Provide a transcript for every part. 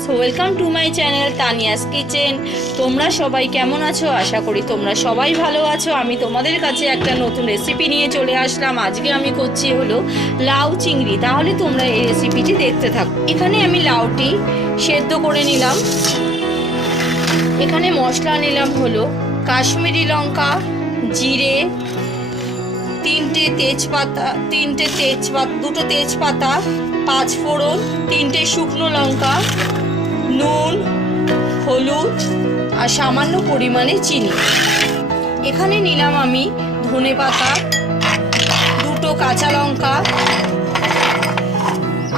Viewers, welcome to my channel Tania's kitchen. তোমরা সবাই কেমন আছো? আশা করি তোমরা সবাই ভালো আছো। আমি তোমাদের কাছে একটা নতুন রেসিপি নিয়ে চলে আসলাম। আজকে আমি করছি হলো লাউ চিংড়ি। তাহলে তোমরা এই রেসিপিটি দেখতে থাকো। এখানে আমি লাউটি সেদ্ধ করে নিলাম। এখানে মশলা নিলাম হলো কাশ্মীরি লঙ্কা, জিরে, দুটো তেজপাতা, 5 ফোড়ন, 3টে শুকনো লঙ্কা, নুন, হলুদ আর সামান্য পরিমাণে চিনি। এখানে নিলাম আমি ধনেপাতা, 2টো কাঁচা লঙ্কা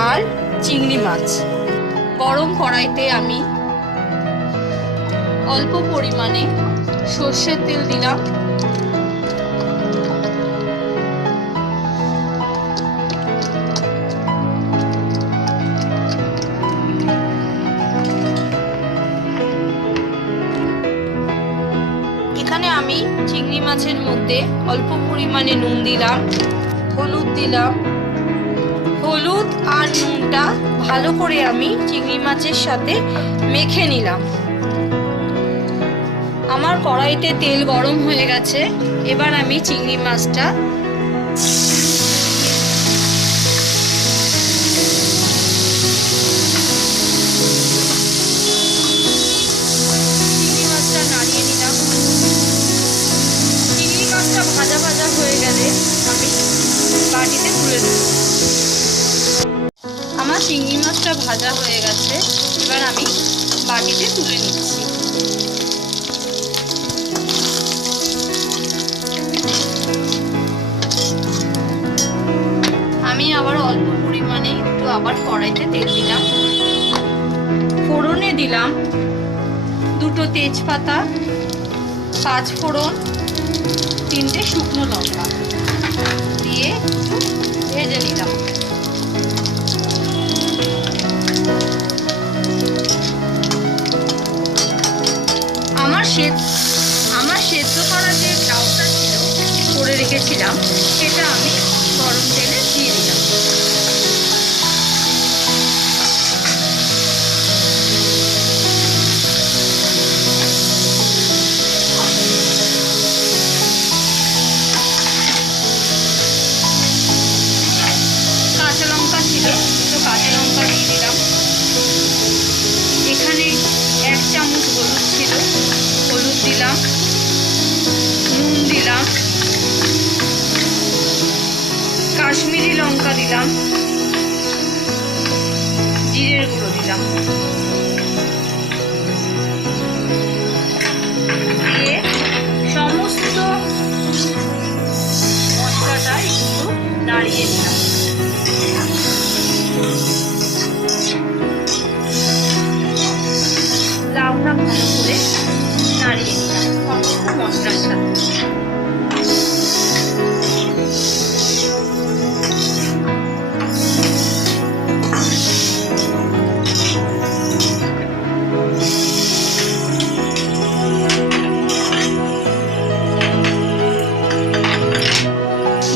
আর চিংড়ি মাছ। গরম কড়াইতে আমি অল্প পরিমাণে সর্ষের তেল দিলাম। এখানে আমি চিংড়ি মাছের মধ্যে অল্প পরিমাণে নুন দিলাম, হলুদ দিলাম। হলুদ আর নুনটা ভালো করে আমি চিংড়ি মাছের সাথে মেখে নিলাম। আমার কড়াইতে তেল গরম হয়ে গেছে। এবার আমি চিংড়ি মাছটা নাড়িয়ে নিলাম। চিংড়ি মাছটা ভাজা ভাজা হয়ে গেলে আমি বাটিতে তুলে দেব। আমার চিংড়ি মাছটা ভাজা হয়ে গেছে। এবার আমি বাটিতে তুলে নিচ্ছি। আমি আবার অল্প পরিমাণে একটু আবার কড়াইতে তেল দিলাম। ফোড়নে দিলাম 2টো তেজপাতা, 5 ফোড়ন, 3টে শুকনো লঙ্কা দিয়ে একটু ভেজে নিলাম। আমার সেদ্ধ করা যে লাউটা ছিল করে রেখেছিলাম, সেটা আমি গরম তেলে দিয়ে দিলাম। কাঁচা লঙ্কা ছিল, তো কাঁচা লঙ্কা দিয়ে দিলাম। এখানে 1 চামচ হলুদ ছিল, হলুদ দিলাম। নুন দিলাম, কাশ্মীরি লঙ্কা দিলাম, জিরের গুঁড়ো দিলাম। দিয়ে সমস্ত মশলাটা একটু নাড়িয়ে দিলাম। লাউটা ভালো করে নাড়িয়ে দিলাম সমস্ত মশলার সাথে।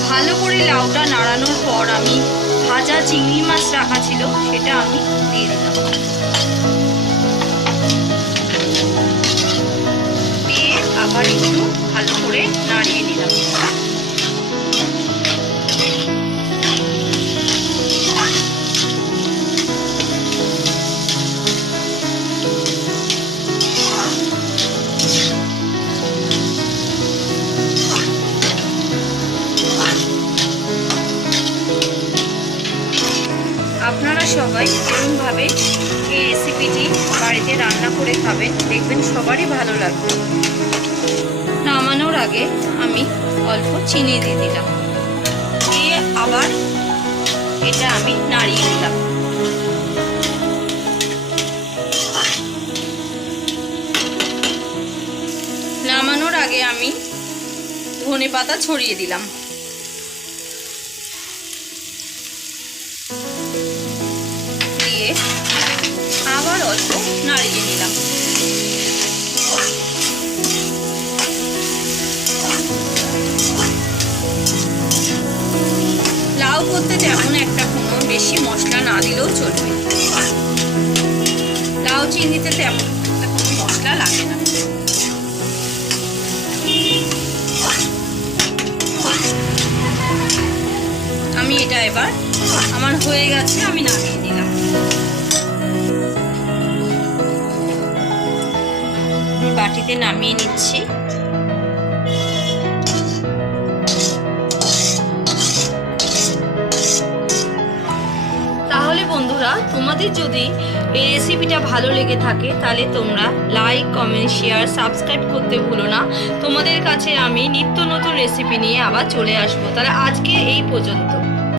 ভালো করে লাউটা নাড়ানোর পর আমি ভাজা চিংড়ি মাছ রাখা ছিল, সেটা আমি দিয়ে দিলাম। দিয়ে আবার একটু ভালো করে নাড়িয়ে নিলাম। আপনারা সবাই এরকমভাবে এই রেসিপিটি বাড়িতে রান্না করে খাবেন, দেখবেন সবারই ভালো লাগবে। নামানোর আগে আমি অল্প চিনি দিয়ে দিলাম। দিয়ে আবার এটা আমি নাড়িয়ে দিলাম। নামানোর আগে আমি ধনেপাতা ছড়িয়ে দিলাম। দিয়ে আবার অল্প নাড়িয়ে নিলাম। লাউ করতে তেমন একটা কোনো বেশি মশলা না দিলেও চলবে। চিংড়িতে তেমন কোনো মশলা লাগে না। আমি এটা এবার আমার হয়ে গেছে, আমি নামিয়ে দিলাম। বাটিতে নামিয়ে নিচ্ছি। তাহলে বন্ধুরা, তোমাদের যদি এই রেসিপিটা ভালো লেগে থাকে তাহলে তোমরা লাইক, কমেন্ট, শেয়ার, সাবস্ক্রাইব করতে ভুলো না। তোমাদের কাছে আমি নিত্য নতুন রেসিপি নিয়ে আবার চলে আসবো। তাহলে আজকে এই পর্যন্ত।